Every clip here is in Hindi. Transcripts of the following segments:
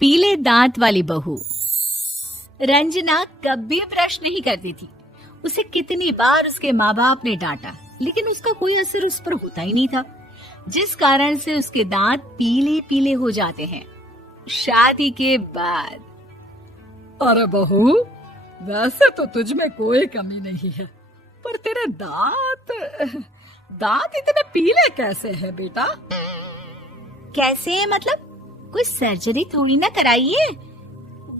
पीले दांत वाली बहू। रंजना कभी ब्रश नहीं करती थी। उसे कितनी बार उसके माँ बाप ने डांटा, लेकिन उसका कोई असर उस पर होता ही नहीं था, जिस कारण से उसके दांत पीले पीले हो जाते हैं। शादी के बाद। अरे बहू, वैसे तो तुझ में कोई कमी नहीं है, पर तेरे दांत इतने पीले कैसे हैं बेटा? कैसे मतलब? कोई सर्जरी थोड़ी ना कराई है।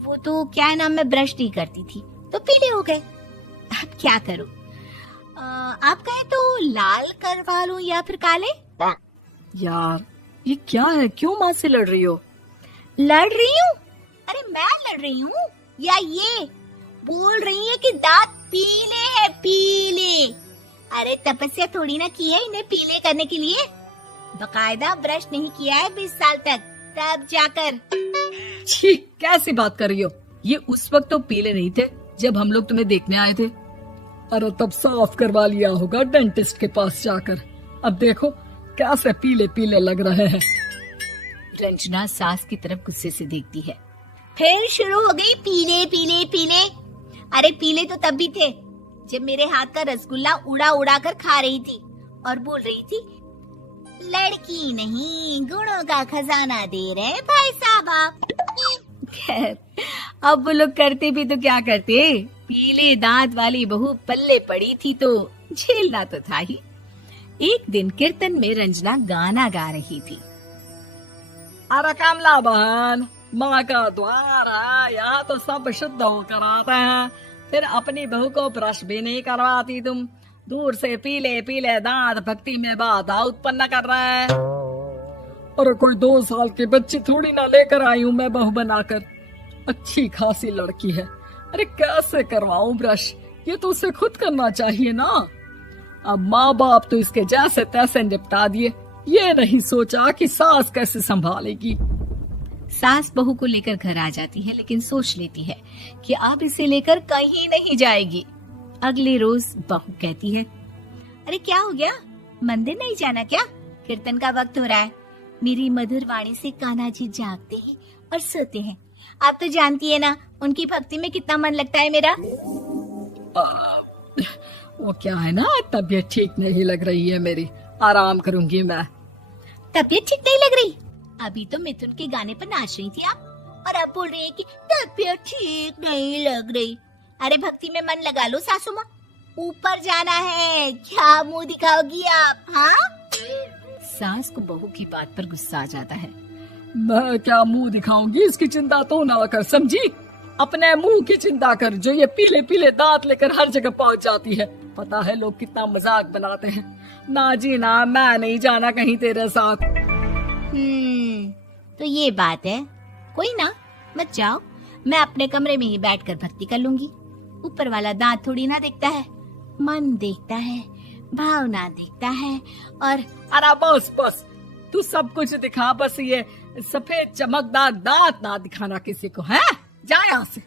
वो तो क्या नाम, मैं ब्रश नहीं करती थी तो पीले हो गए। अब क्या करूं? आप कहे तो लाल करवा लूं या फिर काले? यार ये क्या है, क्यों माँ से लड़ रही हो? लड़ रही हूँ? अरे मैं लड़ रही हूँ या ये बोल रही है कि दांत पीले हैं, पीले। अरे तपस्या थोड़ी ना की है इन्हें पीले करने के लिए। बकायदा ब्रश नहीं किया है 20 साल तक, तब जाकर। छी, कैसी बात कर रही हो? ये उस वक्त तो पीले नहीं थे जब हम लोग तुम्हें देखने आए थे। अरे तब साफ करवा लिया होगा डेंटिस्ट के पास जाकर। अब देखो कैसे पीले पीले लग रहे हैं। रंजना सास की तरफ गुस्से से देखती है। फिर शुरू हो गई पीले पीले पीले। अरे पीले तो तब भी थे जब मेरे हाथ का रसगुल्ला उड़ा उड़ा कर खा रही थी और बोल रही थी, लड़की नहीं गुणों का खजाना दे रहे भाई साहब आप। खैर, अब वो लोग करते भी तो क्या करते, पीले दांत वाली बहू पल्ले पड़ी थी तो झेलना तो था ही। एक दिन कीर्तन में रंजना गाना गा रही थी। अरे कमला बहन, माँ का द्वार है, यहाँ तो सब शुद्ध होकर आते हैं, फिर अपनी बहू को ब्रश भी नहीं करवाती तुम। दूर से पीले पीले दांत भक्ति में बाधा उत्पन्न कर रहे हैं। और कोई 2 साल के बच्ची थोड़ी ना लेकर आई हूँ मैं बहू बनाकर। अच्छी खासी लड़की है, अरे कैसे करवाऊं ब्रश? ये तो उसे खुद करना चाहिए ना। अब माँ बाप तो इसके जैसे तैसे निपटा दिए, ये नहीं सोचा कि सास कैसे संभालेगी। सास बहू को लेकर घर आ जाती है, लेकिन सोच लेती है कि अब इसे लेकर कहीं नहीं जाएगी। अगले रोज बहू कहती है, अरे क्या हो गया, मंदिर नहीं जाना क्या? कीर्तन का वक्त हो रहा है। मेरी मधुर वाणी से कान्हा जी जागते हैं और सोते हैं। आप तो जानती है ना उनकी भक्ति में कितना मन लगता है मेरा। वो क्या है ना, तबीयत ठीक नहीं लग रही है मेरी, आराम करूंगी मैं। तबीयत ठीक नहीं लग रही? अभी तो मिथुन के गाने पर नाच रही थी आप, और अब बोल रही है कि तबीयत ठीक नहीं लग रही। अरे भक्ति में मन लगा लो सासू माँ, ऊपर जाना है, क्या मुंह दिखाओगी आप? हाँ? सास को बहू की बात पर गुस्सा आ जाता है। मैं क्या मुंह दिखाऊंगी, इसकी चिंता तो ना कर, समझी? अपने मुंह की चिंता कर, जो ये पीले पीले दांत लेकर हर जगह पहुंच जाती है। पता है लोग कितना मजाक बनाते हैं। ना जी ना, मैं नहीं जाना कहीं तेरे साथ। तो ये बात है। कोई ना, मत जाओ, मैं अपने कमरे में ही बैठकर भक्ति कर लूंगी। ऊपर वाला दांत थोड़ी ना देखता है, मन देखता है, भावना देखता है। और अरे बस बस, तू सब कुछ दिखा, बस ये सफेद चमकदार दांत ना दिखाना किसी को, है? जा यहाँ से।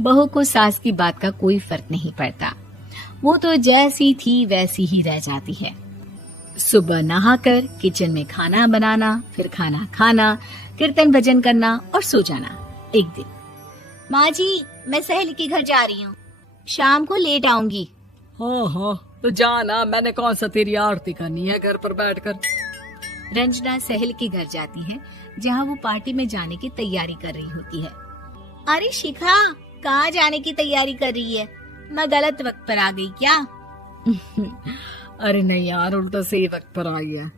बहू को सास की बात का कोई फर्क नहीं पड़ता, वो तो जैसी थी वैसी ही रह जाती है। सुबह नहाकर किचन में खाना बनाना, फिर खाना खाना, कीर्तन भजन करना और सो जाना। एक दिन, माँ जी मैं सहेली के घर जा रही हूँ, शाम को लेट आऊंगी। हाँ, तो जाना, मैंने कौन सा तेरी आरती करनी है घर पर बैठकर। रंजना सहेली के घर जाती है, जहाँ वो पार्टी में जाने की तैयारी कर रही होती है। अरे शिखा, कहाँ जाने की तैयारी कर रही है? मैं गलत वक्त पर आ गई क्या? अरे नहीं यार, उल्टा सही वक्त पर आई है।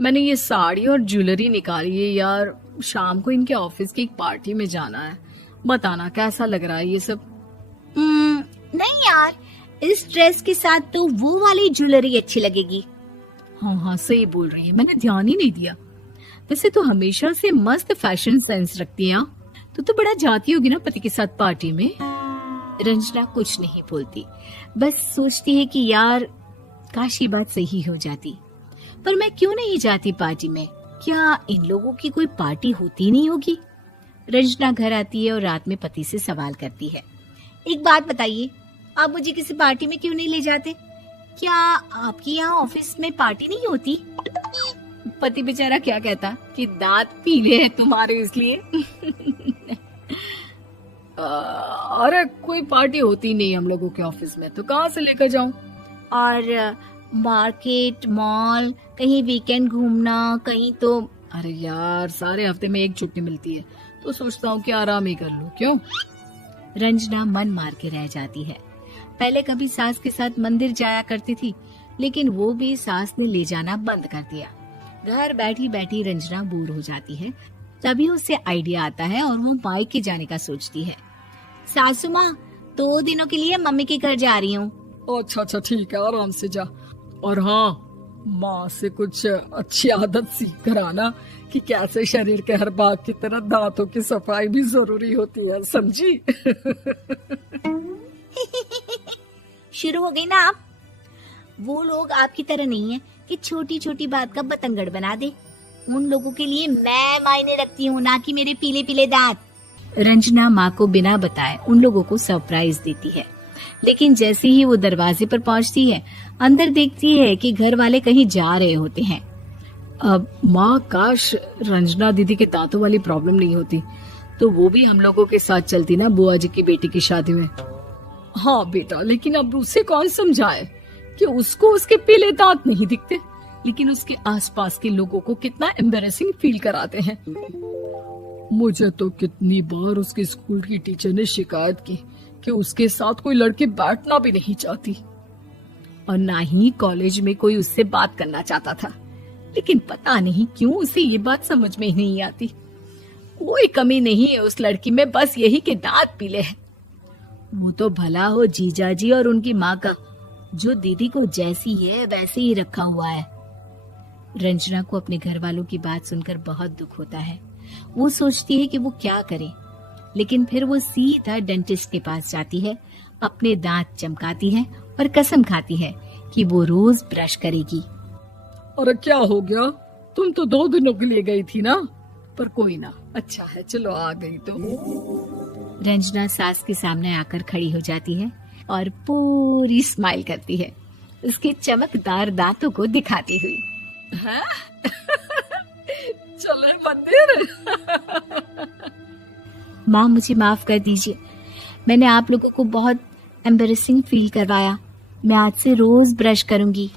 मैंने ये साड़ी और ज्वेलरी निकाली है यार, शाम को इनके ऑफिस की एक पार्टी में जाना है। बताना कैसा लग रहा है ये सब? नहीं यार, इस ड्रेस के साथ तो वो वाली ज्वेलरी अच्छी लगेगी। हाँ, सही बोल रही है, मैंने ध्यान ही नहीं दिया। वैसे तो हमेशा से मस्त फैशन सेंस रखती है। तो बड़ा जाती होगी ना पति के साथ पार्टी में। रंजना कुछ नहीं बोलती, बस सोचती है कि यार काश ये बात सही हो जाती, पर मैं क्यों नहीं जाती पार्टी में? क्या इन लोगों की कोई पार्टी होती नहीं होगी? रंजना घर आती है और रात में पति से सवाल करती है, एक बात बताइए, आप मुझे किसी पार्टी में क्यों नहीं ले जाते? क्या आपकी यहाँ ऑफिस में पार्टी नहीं होती? पति बेचारा क्या कहता कि दांत पीले हैं तुम्हारे इसलिए। अरे कोई पार्टी होती नहीं हम लोगों के ऑफिस में, तो कहाँ से लेकर जाऊं? और मार्केट, मॉल, कहीं वीकेंड घूमना, कहीं तो। अरे यार सारे हफ्ते में एक छुट्टी मिलती है, तो सोचता हूँ कि आराम ही कर लूं। क्यों? रंजना मन मार के रह जाती है। पहले कभी सास के साथ मंदिर जाया करती थी, लेकिन वो भी सास ने ले जाना बंद कर दिया। घर बैठी बैठी रंजना बोर हो जाती है। तभी उसे आइडिया आता है और वो मायके जाने का सोचती है। सासू माँ, 2 दिनों के लिए मम्मी के घर जा रही हूँ। अच्छा अच्छा ठीक है, आराम से जा। और हाँ, माँ से कुछ अच्छी आदत सीख कर आना कि कैसे शरीर के हर भाग की तरह दांतों की सफाई भी जरूरी होती है, समझी? शुरू हो गई ना आप। वो लोग आपकी तरह नहीं है कि छोटी छोटी बात का बतंगड़ बना दे। उन लोगों के लिए मैं मायने रखती हूँ, ना कि मेरे पीले पीले दांत। रंजना माँ को बिना बताए उन लोगों को सरप्राइज देती है, लेकिन जैसे ही वो दरवाजे पर पहुंचती है, अंदर देखती है कि घर वाले कहीं जा रहे होते हैं। अब माँ, काश रंजना दीदी के दांतों वाली प्रॉब्लम नहीं होती, तो वो भी हम लोगों के साथ चलती ना बुआ जी की बेटी की शादी में। हाँ बेटा, लेकिन अब उसे कौन समझाए कि उसको उसके पीले दांत नहीं दिखते, लेकिन उसके आसपास के लोगों को कितना एम्बैरेसिंग फील कराते हैं। मुझे तो कितनी बार उसके स्कूल की टीचर ने शिकायत की कि उसके साथ कोई लड़की बैठना भी नहीं चाहती, और ना ही कॉलेज में कोई उससे बात करना चाहता था। लेकिन पता नहीं क्यों उसे ये बात समझ में ही नहीं आती। कोई कमी नहीं है उस लड़की में, बस यही कि दांत पीले हैं। वो तो भला हो जीजा जी और उनकी माँ का, जो दीदी को जैसी है वैसे ही रखा हुआ है। रंजना को अपने घर वालों की बात सुनकर बहुत दुख होता है। वो सोचती है कि वो क्या करे, लेकिन फिर वो सीधा डेंटिस्ट के पास जाती है, अपने दांत चमकाती है और कसम खाती है कि वो रोज ब्रश करेगी। अरे क्या हो गया? तुम तो 2 दिनों के लिए गई थी ना, पर कोई ना, अच्छा है, चलो आ गई तो। रंजना सास के सामने आकर खड़ी हो जाती है और पूरी स्माइल करती है, उसके चमकदार दांतों को दिखाती हुई। हैं? चले मंदिर? माँ, मुझे माफ कर दीजिए, मैंने आप लोगों को बहुत एम्बैरेसिंग फील करवाया। मैं आज से रोज ब्रश करूंगी।